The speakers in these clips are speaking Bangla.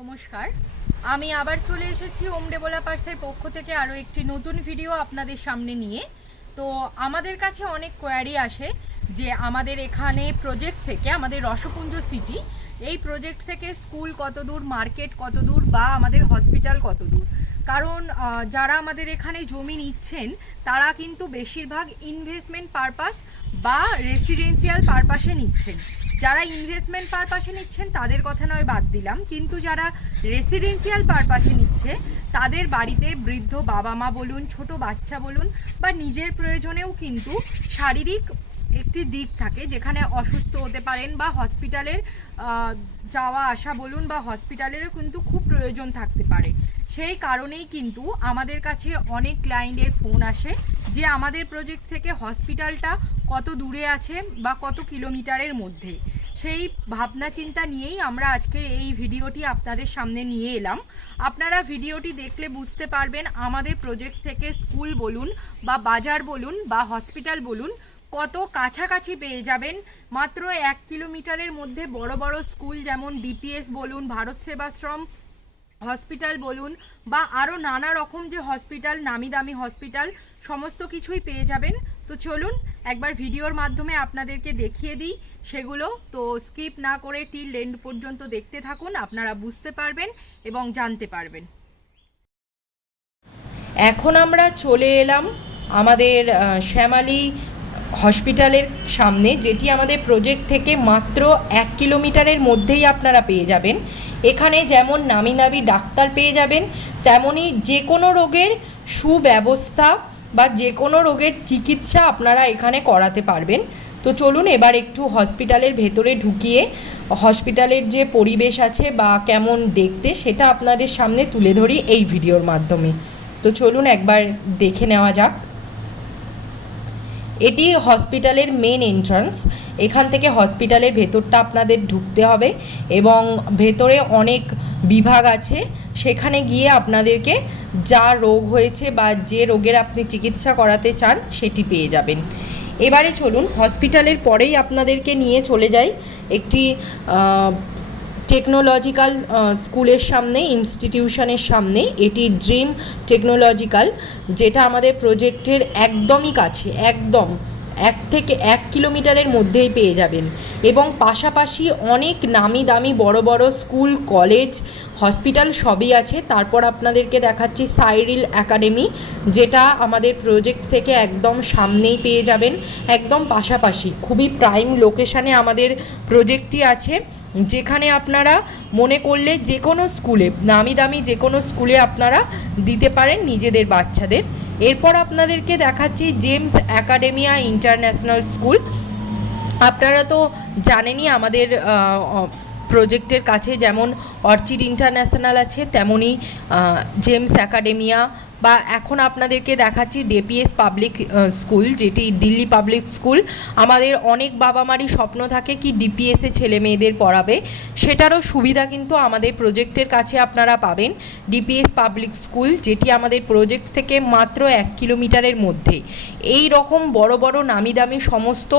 নমস্কার। আমি আবার চলে এসেছি ওম পার্সের পক্ষ থেকে আরও একটি নতুন ভিডিও আপনাদের সামনে নিয়ে। তো আমাদের কাছে অনেক কোয়ারি আসে যে আমাদের এখানে প্রজেক্ট থেকে, আমাদের রসপুঞ্জ সিটি এই প্রজেক্ট থেকে স্কুল কত দূর মার্কেট কত দূর বা আমাদের হসপিটাল কত দূর? কারণ যারা আমাদের এখানে জমি নিচ্ছেন, তারা কিন্তু বেশিরভাগ ইনভেস্টমেন্ট পারপাস বা রেসিডেন্সিয়াল পারপাসে নিচ্ছেন। যারা ইনভেস্টমেন্ট পারপাসে নিচ্ছেন, তাদের কথা নয়, বাদ দিলাম। কিন্তু যারা রেসিডেন্সিয়াল পারপাসে নিচ্ছে, তাদের বাড়িতে বৃদ্ধ বাবা মা বলুন, ছোট বাচ্চা বলুন, বা নিজের প্রয়োজনেও কিন্তু শারীরিক একটি দিক থাকে, যেখানে অসুস্থ হতে পারেন বা হসপিটালের যাওয়া আসা বলুন বা হসপিটালেরও কিন্তু খুব প্রয়োজন থাকতে পারে। সেই কারণেই কিন্তু আমাদের কাছে অনেক ক্লায়েন্টের ফোন আসে, যে আমাদের প্রজেক্ট থেকে হসপিটালটা কত দূরে আছে বা কত কিলোমিটারের মধ্যে? সেই ভাবনা চিন্তা নিয়েই আমরা আজকের এই ভিডিওটি আপনাদের সামনে নিয়ে এলাম। আপনারা ভিডিওটি দেখলে বুঝতে পারবেন আমাদের প্রজেক্ট থেকে স্কুল বলুন বা বাজার বলুন বা হসপিটাল বলুন কত কাছাকাছি পেয়ে যাবেন। মাত্র এক কিলোমিটারের মধ্যে বড় বড় স্কুল যেমন ডিপিএস বলুন, ভারত সেবাশ্রম হসপিটাল বলুন বা আরও নানা রকম যে হসপিটাল, নামি দামি হসপিটাল, সমস্ত কিছুই পেয়ে যাবেন। তো চলুন, একবার ভিডিওর মাধ্যমে আপনাদেরকে দেখিয়ে দিই সেগুলো। তো স্কিপ না করে টিল এন্ড পর্যন্ত দেখতে থাকুন, আপনারা বুঝতে পারবেন এবং জানতে পারবেন। এখন আমরা চলে এলাম আমাদের শ্যামালি হসপিটালের সামনে, যেটি আমাদের প্রজেক্ট থেকে মাত্র এক কিলোমিটারের মধ্যেই আপনারা পেয়ে যাবেন। এখানে যেমন নামি নামি ডাক্তার পেয়ে যাবেন তেমনই যে কোনো রোগের সুব্যবস্থা বা যে কোনো রোগের চিকিৎসা আপনারা এখানে করাতে পারবেন। তো চলুন এবার একটু হসপিটালের ভেতরে ঢুকিয়ে হসপিটালের যে পরিবেশ আছে বা কেমন দেখতে সেটা আপনাদের সামনে তুলে ধরি এই ভিডিওর মাধ্যমে। তো চলুন একবার দেখে নেওয়া যাক। এটি হসপিটালের মেন এন্ট্রান্স। এখান থেকে হসপিটালের ভেতরটা আপনাদের ঢুকতে হবে এবং ভেতরে অনেক বিভাগ আছে। সেখানে গিয়ে আপনাদেরকে যা রোগ হয়েছে বা যে রোগের আপনি চিকিৎসা করাতে চান সেটি পেয়ে যাবেন। এবারে চলুন, হসপিটালের পরেই আপনাদেরকে নিয়ে চলে যাই একটি টেকনোলজিক্যাল স্কুলের সামনে ইনস্টিটিউশনের সামনে। এটি ড্রিম টেকনোলজিক্যাল যেটা আমাদের প্রজেক্টের একদমই কাছে, একদম। এক থেকে এক কিলোমিটারের মধ্যেই পেয়ে যাবেন। এবং পাশাপাশি অনেক নামি দামি বড় বড় স্কুল, কলেজ, হসপিটাল সবই আছে। তারপর আপনাদেরকে দেখাচ্ছি সাইরিল একাডেমি, যেটা আমাদের প্রজেক্ট থেকে একদম সামনেই পেয়ে যাবেন। একদম পাশাপাশি খুবই প্রাইম লোকেশানে আমাদের প্রজেক্টটি আছে, যেখানে আপনারা মনে করলে যে কোনো স্কুলে, নামি দামি যে কোনো স্কুলে আপনারা দিতে পারেন নিজেদের বাচ্চাদের। এরপর আপনাদেরকে দেখাচ্ছি জেমস অ্যাকাডেমিয়া ইন্টারন্যাশনাল স্কুল। আপনারা তো জানেনই আমাদের প্রজেক্টের কাছে যেমন অর্চিড ইন্টারন্যাশনাল আছে, তেমনই জেমস একাডেমিয়া বা এখন আপনাদেরকে দেখাচ্ছি ডেপিএস পাবলিক স্কুল, যেটি দিল্লি পাবলিক স্কুল। আমাদের অনেক বাবা মারই স্বপ্ন থাকে কি ডিপিএসে ছেলে মেয়েদের পড়াবে। সেটারও সুবিধা কিন্তু আমাদের প্রজেক্টের কাছে আপনারা পাবেন। ডিপিএস পাবলিক স্কুল, যেটি আমাদের প্রজেক্ট থেকে মাত্র এক কিলোমিটারের মধ্যে। এই রকম বড় বড় নামি দামি সমস্ত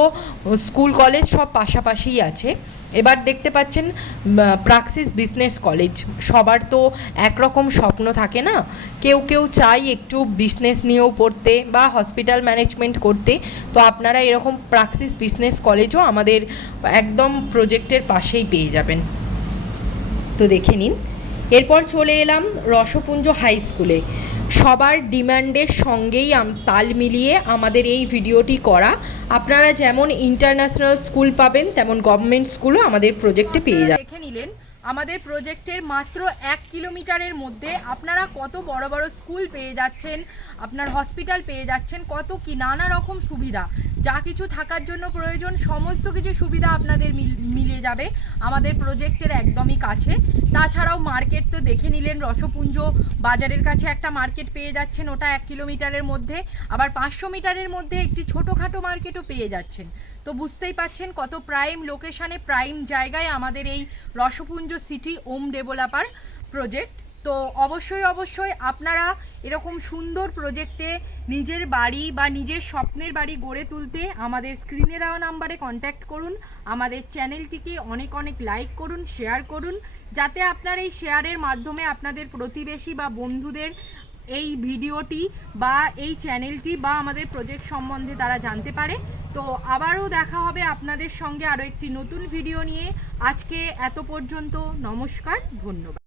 স্কুল, কলেজ সব পাশাপাশিই আছে। এবার দেখতে পাচ্ছেন প্রাক্সিস বিজনেস কলেজ। সবার তো একরকম স্বপ্ন থাকে না? কেউ কেউ চাই একটু বিজনেস নিয়েও পড়তে বা হসপিটাল ম্যানেজমেন্ট করতে। তো আপনারা এরকম প্রাক্সিস বিজনেস কলেজও আমাদের একদম প্রজেক্টের পাশেই পেয়ে যাবেন। তো দেখে নিন। এরপর চলে এলাম রসপুঞ্জ হাই স্কুলে। সবার ডিমান্ডের সঙ্গেই তাল মিলিয়ে আমাদের এই ভিডিওটি করা। আপনারা যেমন ইন্টারন্যাশনাল স্কুল পাবেন, তেমন গভর্নমেন্ট স্কুলও আমাদের প্রজেক্টে পেয়ে যাবেন। দেখে নিলেন, আমাদের প্রজেক্টের মাত্র এক কিলোমিটারের মধ্যে আপনারা কত বড় বড় স্কুল পেয়ে যাচ্ছেন, আপনার হসপিটাল পেয়ে যাচ্ছেন, কত কি নানা রকম সুবিধা। যা কিছু থাকার জন্য প্রয়োজন, সমস্ত কিছু সুবিধা আপনাদের মিল- যাবে আমাদের প্রজেক্টের একদমই কাছে। তাছাড়াও মার্কেট তো দেখে নিলেন, রসপুঞ্জ বাজারের কাছে একটা মার্কেট পেয়ে যাচ্ছেন, ওটা এক কিলোমিটারের মধ্যে। আবার পাঁচশো মিটারের মধ্যে একটি ছোটোখাটো মার্কেটও পেয়ে যাচ্ছেন। তো বুঝতেই পাচ্ছেন কত প্রাইম লোকেশানে প্রাইম জায়গায় আমাদের এই Rashpunja city Om developer project তো অবশ্যই অবশ্যই আপনারা এরকম সুন্দর প্রজেক্টে নিজের বাড়ি বা নিজের স্বপ্নের বাড়ি গড়ে তুলতে আমাদের স্ক্রিনে দেওয়া নাম্বারে কন্ট্যাক্ট করুন। আমাদের চ্যানেলটিকে অনেক অনেক লাইক করুন শেয়ার করুন, যাতে আপনার এই শেয়ারের মাধ্যমে আপনাদের প্রতিবেশী বা বন্ধুদের এই ভিডিওটি বা এই চ্যানেলটি বা আমাদের প্রজেক্ট সম্বন্ধে তারা জানতে পারে। তো আবারও দেখা হবে আপনাদের সঙ্গে আরও একটি নতুন ভিডিও নিয়ে। আজকে এত পর্যন্ত নমস্কার, ধন্যবাদ।